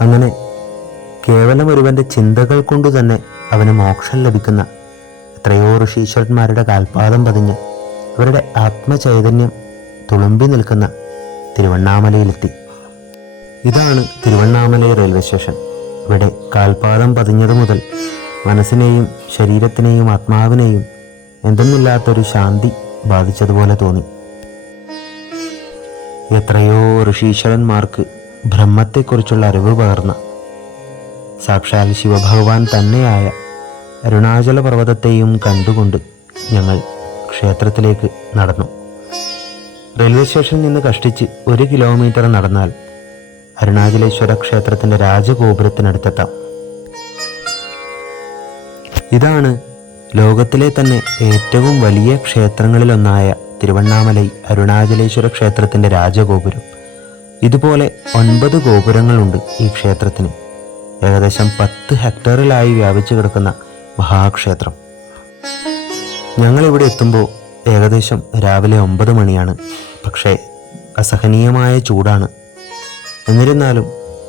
അങ്ങനെ കേവലം ഒരുവന്റെ ചിന്തകൾ കൊണ്ടു തന്നെ അവന് മോക്ഷം ലഭിക്കുന്ന എത്രയോ ഋഷീശ്വരന്മാരുടെ കാൽപാദം പതിഞ്ഞ് അവരുടെ ആത്മചൈതന്യം തുളുമ്പി നിൽക്കുന്ന തിരുവണ്ണാമലയിലെത്തി. ഇതാണ് തിരുവണ്ണാമലൈ റെയിൽവേ സ്റ്റേഷൻ. ഇവിടെ കാൽപാദം പതിഞ്ഞതു മുതൽ മനസ്സിനെയും ശരീരത്തിനെയും ആത്മാവിനെയും എന്തെന്നില്ലാത്തൊരു ശാന്തി ബാധിച്ചതുപോലെ തോന്നി. എത്രയോ ഋഷീശ്വരന്മാർക്ക് ബ്രഹ്മത്തെക്കുറിച്ചുള്ള അറിവ് പകർന്ന. സാക്ഷാൽ ശിവഭഗവാൻ തന്നെയായ അരുണാചല പർവതത്തെയും കണ്ടുകൊണ്ട് ഞങ്ങൾ ക്ഷേത്രത്തിലേക്ക് നടന്നു. റെയിൽവേ സ്റ്റേഷനിൽ നിന്ന് കഷ്ടിച്ച് ഒരു കിലോമീറ്റർ നടന്നാൽ അരുണാചലേശ്വര ക്ഷേത്രത്തിന്റെ രാജഗോപുരത്തിനടുത്തെത്താം. ഇതാണ് ലോകത്തിലെ തന്നെ ഏറ്റവും വലിയ ക്ഷേത്രങ്ങളിലൊന്നായ തിരുവണ്ണാമലൈ അരുണാചലേശ്വര ക്ഷേത്രത്തിന്റെ രാജഗോപുരം. ഇതുപോലെ ഒൻപത് ഗോപുരങ്ങളുണ്ട് ഈ ക്ഷേത്രത്തിന്. ഏകദേശം പത്ത് ഹെക്ടറിലായി വ്യാപിച്ചു കിടക്കുന്ന മഹാക്ഷേത്രം. ഞങ്ങളിവിടെ എത്തുമ്പോൾ ഏകദേശം രാവിലെ ഒമ്പത് മണിയാണ്. പക്ഷേ അസഹനീയമായ ചൂടാണ്. എന്നിരുന്നാലും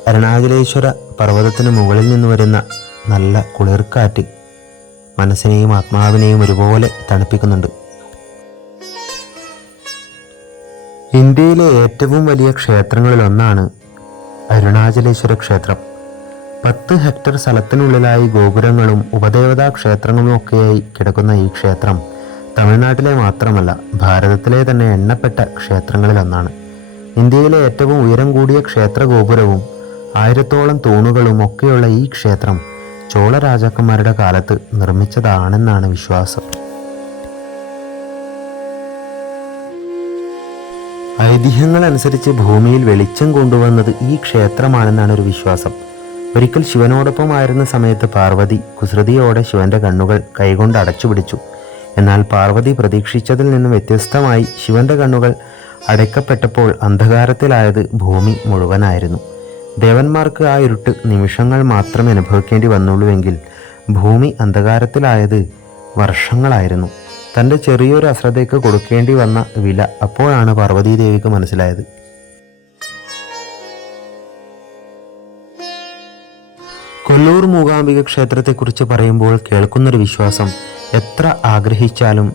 അരുണാചലേശ്വര പർവതത്തിന് മുകളിൽ നിന്ന് വരുന്ന നല്ല കുളിർക്കാറ്റ് മനസ്സിനെയും ആത്മാവിനെയും ഒരുപോലെ തണുപ്പിക്കുന്നുണ്ട്. ഇന്ത്യയിലെ ഏറ്റവും വലിയ ക്ഷേത്രങ്ങളിലൊന്നാണ് അരുണാചലേശ്വര ക്ഷേത്രം. പത്ത് ഹെക്ടർ സ്ഥലത്തിനുള്ളിലായി ഗോപുരങ്ങളും ഉപദേവതാ ക്ഷേത്രങ്ങളും ഒക്കെയായി കിടക്കുന്ന ഈ ക്ഷേത്രം തമിഴ്നാട്ടിലെ മാത്രമല്ല ഭാരതത്തിലെ തന്നെ എണ്ണപ്പെട്ട ക്ഷേത്രങ്ങളിലൊന്നാണ്. ഇന്ത്യയിലെ ഏറ്റവും ഉയരം കൂടിയ ക്ഷേത്ര ഗോപുരവും ആയിരത്തോളം തൂണുകളും ഒക്കെയുള്ള ഈ ക്ഷേത്രം ചോള രാജാക്കന്മാരുടെ കാലത്ത് നിർമ്മിച്ചതാണെന്നാണ് വിശ്വാസം. ഐതിഹ്യങ്ങൾ അനുസരിച്ച് ഭൂമിയിൽ വെളിച്ചം കൊണ്ടുവന്നത് ഈ ക്ഷേത്രമാണെന്നാണ് ഒരു വിശ്വാസം. ഒരിക്കൽ ശിവനോടൊപ്പമായിരുന്ന സമയത്ത് പാർവതി കുസൃതിയോടെ ശിവന്റെ കണ്ണുകൾ കൈകൊണ്ട് അടച്ചുപിടിച്ചു എന്നാൽ പാർവതി പ്രതീക്ഷിച്ചതിൽ നിന്നും വ്യത്യസ്തമായി ശിവന്റെ കണ്ണുകൾ അടയ്ക്കപ്പെട്ടപ്പോൾ അന്ധകാരത്തിലായത് ഭൂമി മുഴുവനായിരുന്നു. ദേവന്മാർക്ക് ആ ഇരുട്ട് നിമിഷങ്ങൾ മാത്രമേ അനുഭവിക്കേണ്ടി വന്നുള്ളൂവെങ്കിൽ ഭൂമി അന്ധകാരത്തിലായത് വർഷങ്ങളായിരുന്നു. തന്റെ ചെറിയൊരു അശ്രദ്ധയ്ക്ക് കൊടുക്കേണ്ടി വന്ന വില അപ്പോഴാണ് പാർവതീദേവിക്ക് മനസ്സിലായത്. കൊല്ലൂർ മൂകാംബിക ക്ഷേത്രത്തെക്കുറിച്ച് പറയുമ്പോൾ കേൾക്കുന്നൊരു വിശ്വാസം എത്ര ആഗ്രഹിച്ചാലും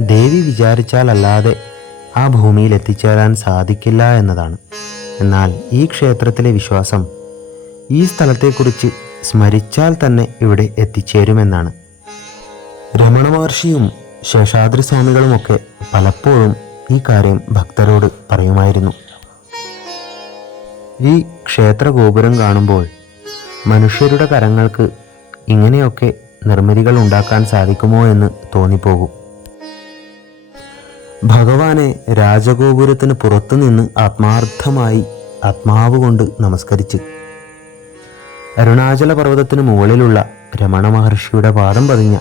ദേവി വിചാരിച്ചാലല്ലാതെ ആ ഭൂമിയിൽ എത്തിച്ചേരാൻ സാധിക്കില്ല എന്നതാണ്. എന്നാൽ ഈ ക്ഷേത്രത്തിലെ വിശ്വാസം ഈ സ്ഥലത്തെക്കുറിച്ച് സ്മരിച്ചാൽ തന്നെ ഇവിടെ എത്തിച്ചേരുമെന്നാണ്. രമണ മഹർഷിയും ശേഷാദ്രി സ്വാമികളുമൊക്കെ പലപ്പോഴും ഈ കാര്യം ഭക്തരോട് പറയുമായിരുന്നു. ഈ ക്ഷേത്ര ഗോപുരം കാണുമ്പോൾ മനുഷ്യരുടെ കരങ്ങൾക്ക് ഇങ്ങനെയൊക്കെ നിർമ്മിതികൾ ഉണ്ടാക്കാൻ സാധിക്കുമോ എന്ന് തോന്നിപ്പോകും. ഭഗവാനെ രാജഗോപുരത്തിന് പുറത്തുനിന്ന് ആത്മാർത്ഥമായി ആത്മാവ് കൊണ്ട് നമസ്കരിച്ച് അരുണാചല പർവതത്തിന് മുകളിലുള്ള രമണ മഹർഷിയുടെ പാദം പതിഞ്ഞ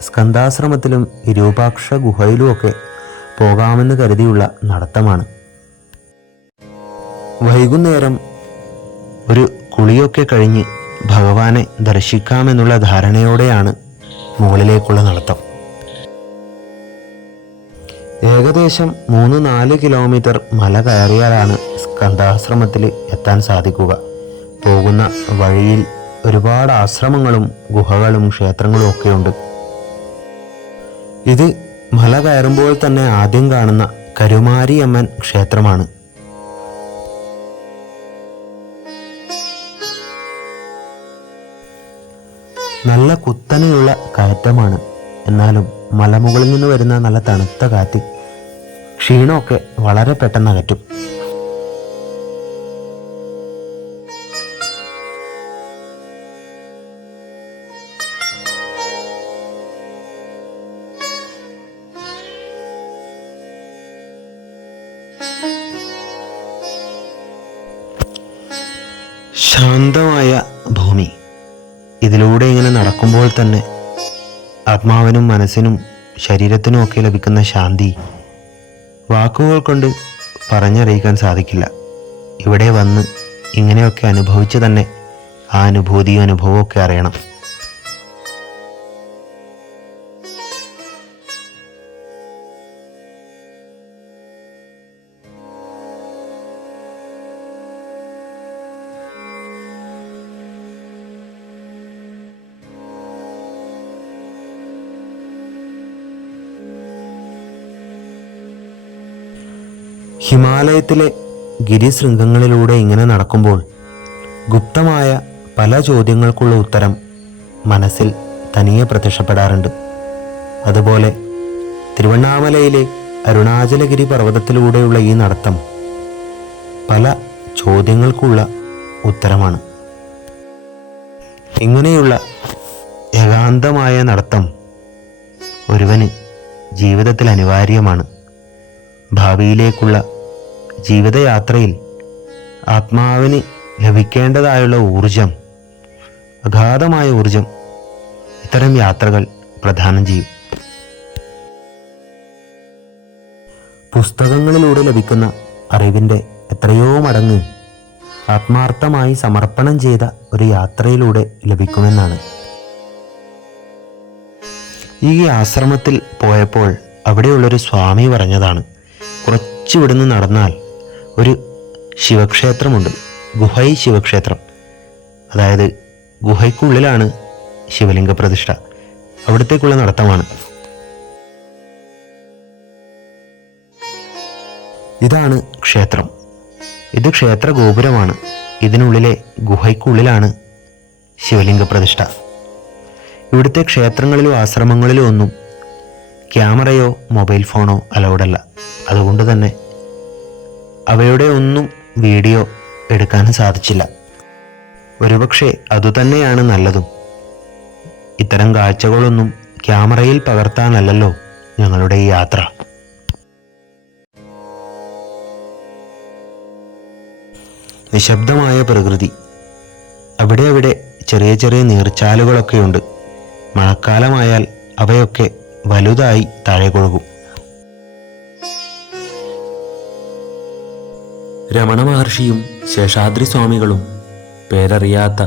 സ്കന്ധാശ്രമത്തിലും വിരൂപാക്ഷ ഗുഹയിലുമൊക്കെ പോകാമെന്ന് കരുതിയുള്ള നടത്തമാണ്. വൈകുന്നേരം ഒരു കുളിയൊക്കെ കഴിഞ്ഞ് ഭഗവാനെ ദർശിക്കാമെന്നുള്ള ധാരണയോടെയാണ് മുകളിലേക്കുള്ള നടത്തം. ഏകദേശം മൂന്ന് നാല് കിലോമീറ്റർ മല കയറിയാലാണ് സ്കന്ധാശ്രമത്തിൽ എത്താൻ സാധിക്കുക. പോകുന്ന വഴിയിൽ ഒരുപാട് ആശ്രമങ്ങളും ഗുഹകളും ക്ഷേത്രങ്ങളും ഒക്കെയുണ്ട് ഇത് മല കയറുമ്പോൾ തന്നെ ആദ്യം കാണുന്ന കരുമാരിയമ്മൻ ക്ഷേത്രമാണ്. നല്ല കുത്തനെയുള്ള കയറ്റമാണ്. എന്നാലും മലമുകളിൽ നിന്ന് വരുന്ന നല്ല തണുത്ത കാറ്റ് ക്ഷീണമൊക്കെ വളരെ പെട്ടെന്ന് അകറ്റും. ശാന്തമായ ഭൂമി. ഇതിലൂടെ ഇങ്ങനെ നടക്കുമ്പോൾ തന്നെ ആത്മാവിനും മനസ്സിനും ശരീരത്തിനും ഒക്കെ ലഭിക്കുന്ന ശാന്തി വാക്കുകൾ കൊണ്ട് പറഞ്ഞറിയിക്കാൻ സാധിക്കില്ല. ഇവിടെ വന്ന് ഇങ്ങനെയൊക്കെ അനുഭവിച്ച് തന്നെ ആ അനുഭൂതിയും അനുഭവവും ഒക്കെ അറിയണം. ഹിമാലയത്തിലെ ഗിരിശൃംഗങ്ങളിലൂടെ ഇങ്ങനെ നടക്കുമ്പോൾ ഗുപ്തമായ പല ചോദ്യങ്ങൾക്കുള്ള ഉത്തരം മനസ്സിൽ തനിയെ പ്രത്യക്ഷപ്പെടാറുണ്ട്. അതുപോലെ തിരുവണ്ണാമലയിലെ അരുണാചലഗിരി പർവതത്തിലൂടെയുള്ള ഈ നടത്തം പല ചോദ്യങ്ങൾക്കുള്ള ഉത്തരമാണ്. ഇങ്ങനെയുള്ള ഏകാന്തമായ നടത്തം ഒരുവന് ജീവിതത്തിൽ അനിവാര്യമാണ്. ഭാവിയിലേക്കുള്ള ജീവിതയാത്രയിൽ ആത്മാവിന് ലഭിക്കേണ്ടതായുള്ള ഊർജം അഗാധമായ ഊർജം ഇത്തരം യാത്രകൾ പ്രദാനം ചെയ്യും. പുസ്തകങ്ങളിലൂടെ ലഭിക്കുന്ന അറിവിന്റെ എത്രയോ മടങ്ങ് ആത്മാർത്ഥമായി സമർപ്പണം ചെയ്ത ഒരു യാത്രയിലൂടെ ലഭിക്കുമെന്നാണ്. ഈ ആശ്രമത്തിൽ പോയപ്പോൾ അവിടെയുള്ളൊരു സ്വാമി പറഞ്ഞതാണ് കുറച്ചിവിടുന്ന് നടന്നാൽ ഒരു ശിവക്ഷേത്രമുണ്ട്. ഗുഹൈ ശിവക്ഷേത്രം. അതായത് ഗുഹയ്ക്കുള്ളിലാണ് ശിവലിംഗ പ്രതിഷ്ഠ. അവിടത്തേക്കുള്ള നടത്തമാണ്. ഇതാണ് ക്ഷേത്രം. ഇത് ക്ഷേത്ര ഗോപുരമാണ് ഇതിനുള്ളിലെ ഗുഹയ്ക്കുള്ളിലാണ് ശിവലിംഗ പ്രതിഷ്ഠ. ഇവിടുത്തെ ക്ഷേത്രങ്ങളിലോ ആശ്രമങ്ങളിലോ ഒന്നും ക്യാമറയോ മൊബൈൽ ഫോണോ അലൗഡല്ല. അതുകൊണ്ട് തന്നെ അവയുടെ ഒന്നും വീഡിയോ എടുക്കാനും സാധിച്ചില്ല. ഒരുപക്ഷെ അതുതന്നെയാണ് നല്ലതും. ഇത്തരം കാഴ്ചകളൊന്നും ക്യാമറയിൽ പകർത്താനല്ലല്ലോ ഞങ്ങളുടെ ഈ യാത്ര. നിശബ്ദമായ പ്രകൃതി. അവിടെ അവിടെ ചെറിയ ചെറിയ നീർച്ചാലുകളൊക്കെയുണ്ട്. മഴക്കാലമായാൽ അവയൊക്കെ വലുതായി താഴെ കൊഴുകും. രമണ മഹർഷിയും ശേഷാദ്രി സ്വാമികളും പേരറിയാത്ത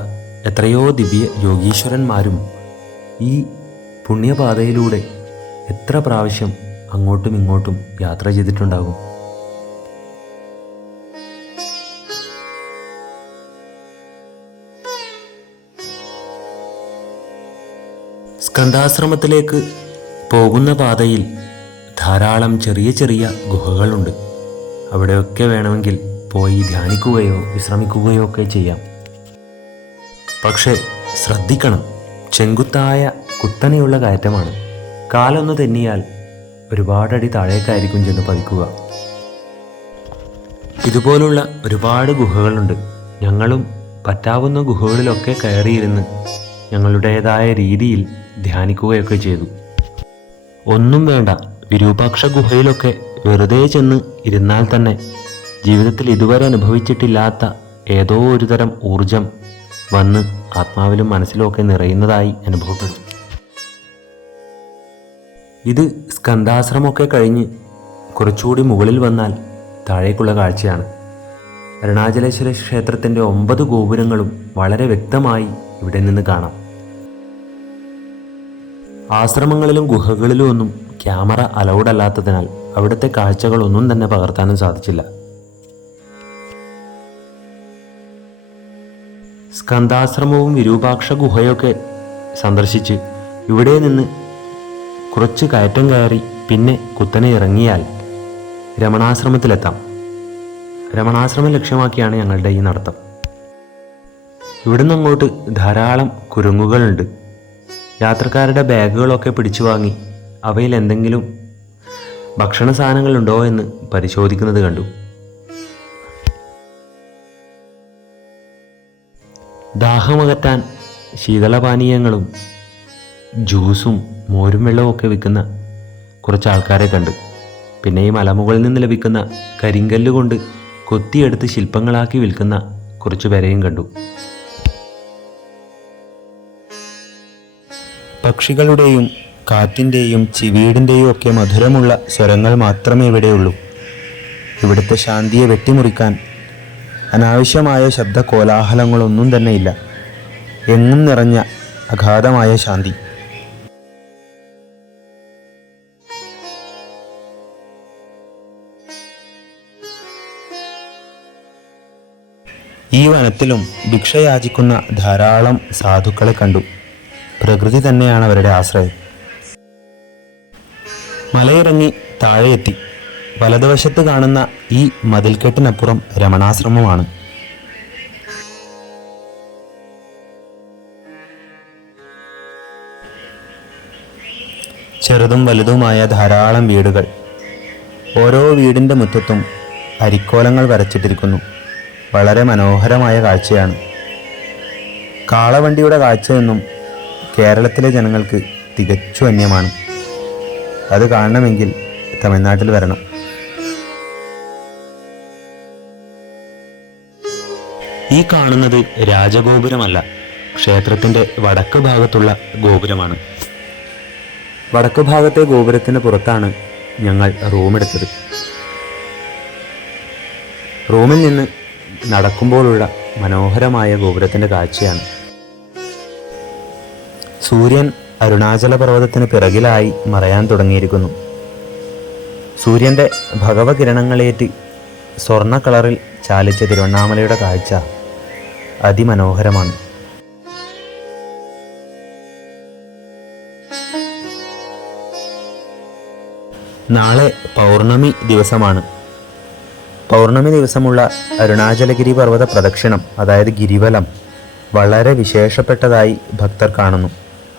എത്രയോ ദിവ്യ യോഗീശ്വരന്മാരും ഈ പുണ്യപാതയിലൂടെ എത്ര പ്രാവശ്യം അങ്ങോട്ടും ഇങ്ങോട്ടും യാത്ര ചെയ്തിട്ടുണ്ടാകും? സ്കന്ധാശ്രമത്തിലേക്ക് പോകുന്ന പാതയിൽ ധാരാളം ചെറിയ ചെറിയ ഗുഹകളുണ്ട്. അവിടെയൊക്കെ വേണമെങ്കിൽ പോയി ധ്യാനിക്കുകയോ വിശ്രമിക്കുകയോ ഒക്കെ ചെയ്യാം. പക്ഷേ ശ്രദ്ധിക്കണം. ചെങ്കുത്തായ കുത്തനെയുള്ള കയറ്റമാണ്. കാലൊന്ന് തെന്നിയാൽ ഒരുപാടടി താഴേക്കായിരിക്കും ചെന്ന് പതിക്കുക. ഇതുപോലുള്ള ഒരുപാട് ഗുഹകളുണ്ട്. ഞങ്ങളും പറ്റാവുന്ന ഗുഹകളിലൊക്കെ കയറിയിരുന്ന് ഞങ്ങളുടേതായ രീതിയിൽ ധ്യാനിക്കുകയൊക്കെ ചെയ്തു. ഒന്നും വേണ്ട. വിരൂപാക്ഷ ഗുഹയിലൊക്കെ വെറുതെ ചെന്ന് ഇരുന്നാൽ തന്നെ ജീവിതത്തിൽ ഇതുവരെ അനുഭവിച്ചിട്ടില്ലാത്ത ഏതോ ഒരു തരം ഊർജം വന്ന് ആത്മാവിലും മനസ്സിലുമൊക്കെ നിറയുന്നതായി അനുഭവപ്പെടും ഇത് സ്കന്ധാശ്രമമൊക്കെ കഴിഞ്ഞ് കുറച്ചുകൂടി മുകളിൽ വന്നാൽ താഴേക്കുള്ള കാഴ്ചയാണ്. അരുണാചലേശ്വര ക്ഷേത്രത്തിന്റെ ഒമ്പത് ഗോപുരങ്ങളും വളരെ വ്യക്തമായി ഇവിടെ നിന്ന് കാണാം. ആശ്രമങ്ങളിലും ഗുഹകളിലും ഒന്നും ക്യാമറ അലൗഡ് അല്ലാത്തതിനാൽ അവിടുത്തെ കാഴ്ചകളൊന്നും തന്നെ പകർത്താനും സാധിച്ചില്ല. സ്കന്ധാശ്രമവും വിരൂപാക്ഷ ഗുഹയൊക്കെ സന്ദർശിച്ച് ഇവിടെ നിന്ന് കുറച്ച് കയറ്റം കയറി പിന്നെ കുത്തനെ ഇറങ്ങിയാൽ രമണാശ്രമത്തിലെത്താം. രമണാശ്രമം ലക്ഷ്യമാക്കിയാണ് ഞങ്ങളുടെ ഈ നടത്തം. ഇവിടുന്ന് അങ്ങോട്ട് ധാരാളം കുരുങ്ങുകളുണ്ട്. യാത്രക്കാരുടെ ബാഗുകളൊക്കെ പിടിച്ചു വാങ്ങി അവയിൽ എന്തെങ്കിലും ഭക്ഷണ സാധനങ്ങളുണ്ടോ എന്ന് പരിശോധിക്കുന്നത് കണ്ടു. ദാഹമകറ്റാൻ ശീതളപാനീയങ്ങളും ജ്യൂസും മോരും വെള്ളവും ഒക്കെ വിൽക്കുന്ന കുറച്ച് ആൾക്കാരെ കണ്ടു. പിന്നെ ഈ മലമുകളിൽ നിന്ന് ലഭിക്കുന്ന കരിങ്കല്ല് കൊണ്ട് കൊത്തിയെടുത്ത് ശില്പങ്ങളാക്കി വിൽക്കുന്ന കുറച്ച് പേരെയും കണ്ടു. പക്ഷികളുടെയും കാറ്റിന്റെയും ചിവീടിന്റെയും ഒക്കെ മധുരമുള്ള സ്വരങ്ങൾ മാത്രമേ ഇവിടെയുള്ളൂ. ഇവിടുത്തെ ശാന്തിയെ വെട്ടിമുറിക്കാൻ അനാവശ്യമായ ശബ്ദ കോലാഹലങ്ങളൊന്നും തന്നെയില്ല. എങ്ങും നിറഞ്ഞ അഗാധമായ ശാന്തി. ഈ വനത്തിലും ഭിക്ഷയാചിക്കുന്ന ധാരാളം സാധുക്കളെ കണ്ടു. പ്രകൃതി തന്നെയാണ് അവരുടെ ആശ്രയം. മലയിറങ്ങി താഴെയെത്തി. വലതുവശത്ത് കാണുന്ന ഈ മതിൽക്കെട്ടിനപ്പുറം രമണാശ്രമമാണ്. ചെറുതും വലുതുമായ ധാരാളം വീടുകൾ. ഓരോ വീടിന്റെ മുറ്റത്തും അരിക്കോലങ്ങൾ വരച്ചിട്ടിരിക്കുന്നു. വളരെ മനോഹരമായ കാഴ്ചയാണ്. കാളവണ്ടിയുടെ കാഴ്ചയൊന്നും കേരളത്തിലെ ജനങ്ങൾക്ക് തികച്ചു അന്യമാണ്. അത് കാണണമെങ്കിൽ തമിഴ്നാട്ടിൽ വരണം. ഈ കാണുന്നത് രാജഗോപുരമല്ല. ക്ഷേത്രത്തിന്റെ വടക്ക് ഭാഗത്തുള്ള ഗോപുരമാണ്. വടക്ക് ഭാഗത്തെ ഗോപുരത്തിന് പുറത്താണ് ഞങ്ങൾ റൂമെടുത്തത് റൂമിൽ നിന്ന് നടക്കുമ്പോഴുള്ള മനോഹരമായ ഗോപുരത്തിന്റെ കാഴ്ചയാണ്. സൂര്യൻ അരുണാചല പർവതത്തിന് പിറകിലായി മറയാൻ തുടങ്ങിയിരിക്കുന്നു. സൂര്യന്റെ ഭഗവകിരണങ്ങളേറ്റ് സ്വർണ കളറിൽ ചാലിച്ച തിരുവണ്ണാമലയുടെ കാഴ്ച. അതിമനോഹരമാണ്. നാളെ പൗർണമി ദിവസമാണ്. പൗർണമി ദിവസമുള്ള അരുണാചലഗിരി പർവത പ്രദക്ഷിണം അതായത് ഗിരിവലം വളരെ വിശേഷപ്പെട്ടതായി ഭക്തർ കാണുന്നു.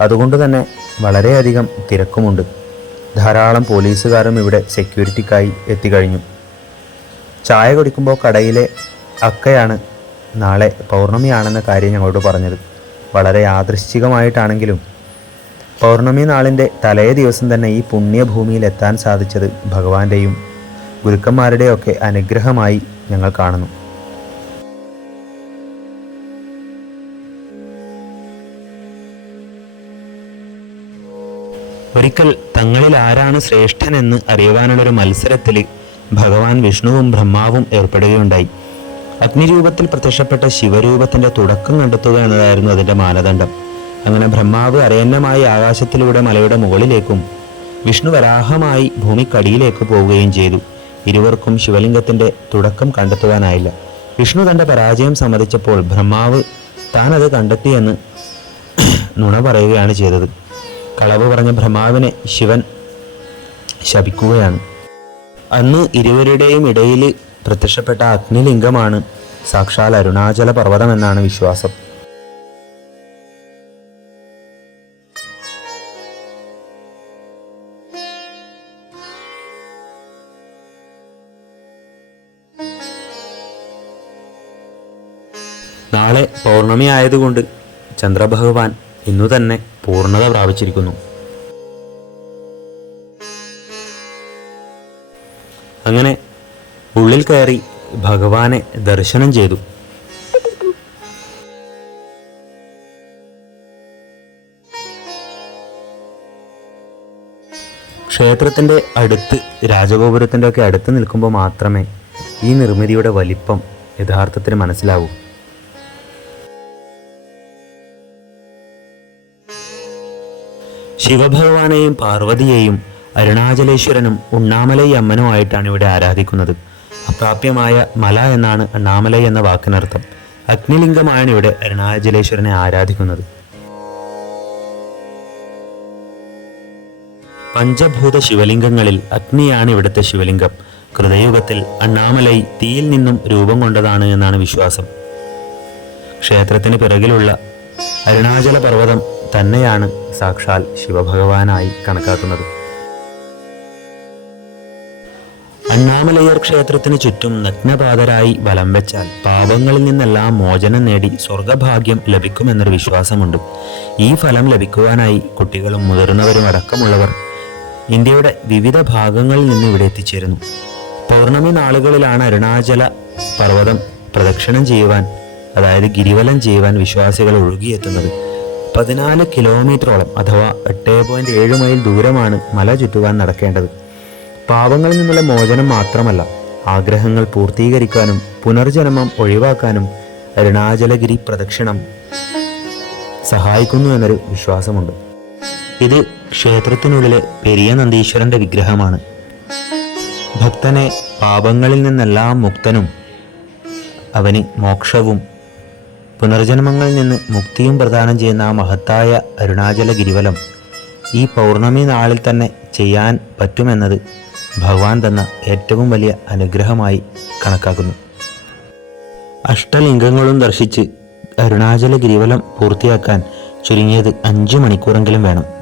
അതുകൊണ്ട് തന്നെ വളരെയധികം തിരക്കുമുണ്ട്. ധാരാളം പോലീസുകാരും ഇവിടെ സെക്യൂരിറ്റിക്കായി എത്തിക്കഴിഞ്ഞു. ചായ കുടിക്കുമ്പോൾ കടയിലെ അക്കയാണ് നാളെ പൗർണമിയാണെന്ന കാര്യം ഞങ്ങളോട് പറഞ്ഞത്. വളരെ യാദൃശ്ചികമായിട്ടാണെങ്കിലും പൗർണമി നാളിന്റെ തലേ ദിവസം തന്നെ ഈ പുണ്യഭൂമിയിൽ എത്താൻ സാധിച്ചത് ഭഗവാന്റെയും ഗുരുക്കന്മാരുടെയൊക്കെ അനുഗ്രഹമായി ഞങ്ങൾ കാണുന്നു. ഒരിക്കൽ തങ്ങളിൽ ആരാണ് ശ്രേഷ്ഠനെന്ന് അറിയുവാനുള്ളൊരു മത്സരത്തിൽ ഭഗവാൻ വിഷ്ണുവും ബ്രഹ്മാവും ഏർപ്പെടുകയുണ്ടായി. അഗ്നിരൂപത്തിൽ പ്രത്യക്ഷപ്പെട്ട ശിവരൂപത്തിന്റെ തുടക്കം കണ്ടെത്തുക എന്നതായിരുന്നു അതിന്റെ മാനദണ്ഡം. അങ്ങനെ ബ്രഹ്മാവ് അരയന്നമായി ആകാശത്തിലൂടെ മലയുടെ മുകളിലേക്കും വിഷ്ണു വരാഹമായി ഭൂമിക്കടിയിലേക്ക് പോവുകയും ചെയ്തു. ഇരുവർക്കും ശിവലിംഗത്തിന്റെ തുടക്കം കണ്ടെത്തുവാനായില്ല. വിഷ്ണു തന്റെ പരാജയം സമ്മതിച്ചപ്പോൾ ബ്രഹ്മാവ് താൻ അത് കണ്ടെത്തിയെന്ന് നുണ പറയുകയാണ് ചെയ്തത്. കളവ് പറഞ്ഞ ബ്രഹ്മാവിനെ ശിവൻ ശപിക്കുകയാണ്. അന്ന് ഇരുവരുടെയും ഇടയിൽ പ്രത്യക്ഷപ്പെട്ട അഗ്നിലിംഗമാണ്. സാക്ഷാൽ അരുണാചല പർവതം എന്നാണ് വിശ്വാസം. നാളെ പൗർണമി ആയതുകൊണ്ട് ചന്ദ്രഭഗവാൻ ഇന്നു തന്നെ പൂർണത പ്രാപിച്ചിരിക്കുന്നു. ഉള്ളിൽ കയറി ഭഗവാനെ ദർശനം ചെയ്തു. ക്ഷേത്രത്തിന്റെ അടുത്ത് രാജഗോപുരത്തിന്റെ ഒക്കെ അടുത്ത് നിൽക്കുമ്പോൾ മാത്രമേ ഈ നിർമ്മിതിയുടെ വലിപ്പം യഥാർത്ഥത്തിൽ മനസ്സിലാവൂ. ശിവഭഗവാനെയും പാർവതിയെയും അരുണാചലേശ്വരനും ഉണ്ണാമലൈ അമ്മനുമായിട്ടാണ് ഇവിടെ ആരാധിക്കുന്നത്. അപ്രാപ്യമായ മല എന്നാണ് അണ്ണാമലൈ എന്ന വാക്കിനർത്ഥം. അഗ്നിലിംഗമാണ് ഇവിടെ അരുണാചലേശ്വരനെ ആരാധിക്കുന്നത്. പഞ്ചഭൂത ശിവലിംഗങ്ങളിൽ അഗ്നിയാണ് ഇവിടുത്തെ ശിവലിംഗം. കൃതയുഗത്തിൽ അണ്ണാമലൈ തീയിൽ നിന്നും രൂപം കൊണ്ടതാണ് എന്നാണ് വിശ്വാസം. ക്ഷേത്രത്തിന് പിറകിലുള്ള അരുണാചല പർവതം തന്നെയാണ് സാക്ഷാൽ ശിവഭഗവാനായി കണക്കാക്കുന്നത്. അണ്ണാമലയർ ക്ഷേത്രത്തിന് ചുറ്റും നഗ്നപാതരായി വലം വെച്ചാൽ പാപങ്ങളിൽ നിന്നെല്ലാം മോചനം നേടി സ്വർഗഭാഗ്യം ലഭിക്കുമെന്നൊരു വിശ്വാസമുണ്ട്. ഈ ഫലം ലഭിക്കുവാനായി കുട്ടികളും മുതിർന്നവരും അടക്കമുള്ളവർ ഇന്ത്യയുടെ വിവിധ ഭാഗങ്ങളിൽ നിന്ന് ഇവിടെ എത്തിച്ചേരുന്നു. പൗർണമി നാളുകളിലാണ് അരുണാചല പർവതം പ്രദക്ഷിണം ചെയ്യുവാൻ അതായത് ഗിരിവലം ചെയ്യുവാൻ വിശ്വാസികൾ ഒഴുകിയെത്തുന്നത്. പതിനാല് കിലോമീറ്ററോളം അഥവാ എട്ട് ഏഴ് മൈൽ ദൂരമാണ് മല ചുറ്റുവാൻ നടക്കേണ്ടത്. പാപങ്ങളിൽ നിന്നുള്ള മോചനം മാത്രമല്ല ആഗ്രഹങ്ങൾ പൂർത്തീകരിക്കാനും പുനർജന്മം ഒഴിവാക്കാനും അരുണാചലഗിരി പ്രദക്ഷിണം സഹായിക്കുന്നു എന്നൊരു വിശ്വാസമുണ്ട്. ഇത് ക്ഷേത്രത്തിനുള്ളിലെ പെരിയ നന്ദീശ്വരന്റെ വിഗ്രഹമാണ്. ഭക്തനെ പാപങ്ങളിൽ നിന്നെല്ലാം മുക്തനും അവന് മോക്ഷവും പുനർജന്മങ്ങളിൽ നിന്ന് മുക്തിയും പ്രദാനം ചെയ്യുന്ന ആ മഹത്തായ അരുണാചല ഗിരിവലം ഈ പൗർണമി നാളിൽ തന്നെ ചെയ്യാൻ പറ്റുമെന്നത് ഭഗവാൻ തന്ന ഏറ്റവും വലിയ അനുഗ്രഹമായി കണക്കാക്കുന്നു. അഷ്ടലിംഗങ്ങളും ദർശിച്ച് അരുണാചല ഗിരിവലം പൂർത്തിയാക്കാൻ ചുരുങ്ങിയത് അഞ്ചു മണിക്കൂറെങ്കിലും വേണം.